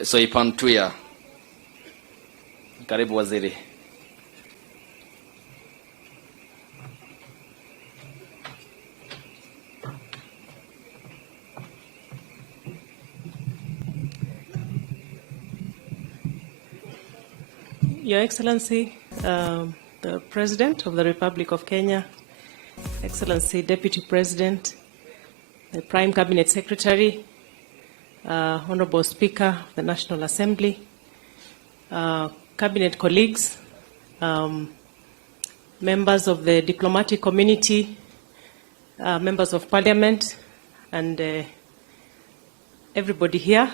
Soipan Tuya. Karibu Waziri. Your Excellency, the President of the Republic of Kenya, Excellency Deputy President, the Prime Cabinet Secretary, Honorable Speaker of the National Assembly, Cabinet colleagues, members of the diplomatic community, members of Parliament, and everybody here.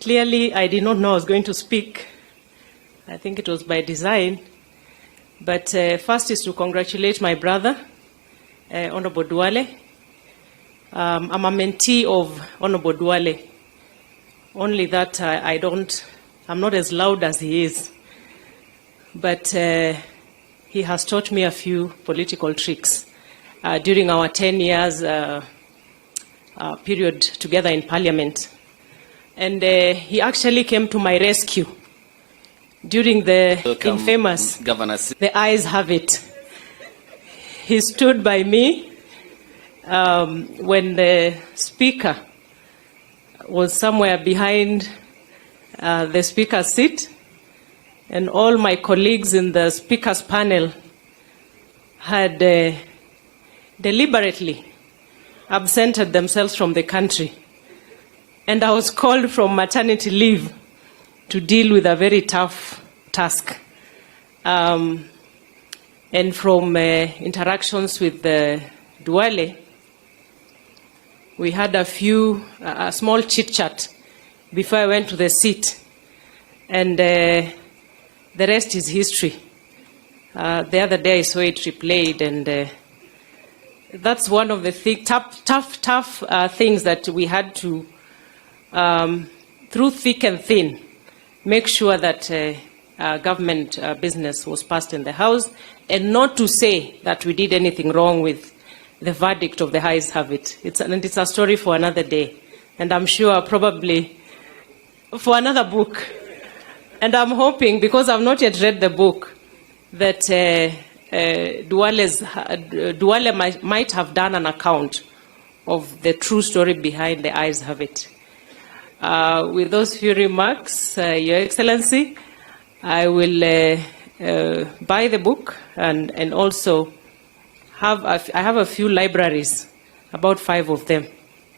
Clearly, I did not know I was going to speak. I think it was by design. But first is to congratulate my brother, Honorable Duale. I'm a mentee of Honorable Duale. Only that I'm not as loud as he is. But he has taught me a few political tricks during our 10 years period together in Parliament. And he actually came to my rescue during the infamous The Eyes Have It. He stood by me when the speaker was somewhere behind the speaker's seat, and all my colleagues in the speaker's panel had deliberately absented themselves from the country. And I was called from maternity leave to deal with a very tough task. And from interactions with Duale, we had a small chit-chat before I went to the seat. And the rest is history. The other day I saw it replayed, and that's one of the tough things that we had to, through thick and thin, make sure that government business was passed in the House, and not to say that we did anything wrong with the verdict of the Eyes Have It. It's a story for another day, and I'm sure probably for another book. And I'm hoping, because I've not yet read the book, that Duale might have done an account of the true story behind the Eyes Have It. With those few remarks, Your Excellency, I will buy the book and also I have a few libraries, about 5 of them,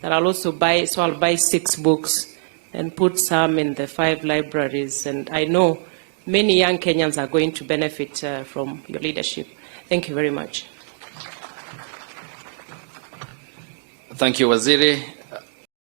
that I'll also buy. So I'll buy 6 books and put some in the 5 libraries. And I know many young Kenyans are going to benefit from your leadership. Thank you very much. Thank you, Waziri.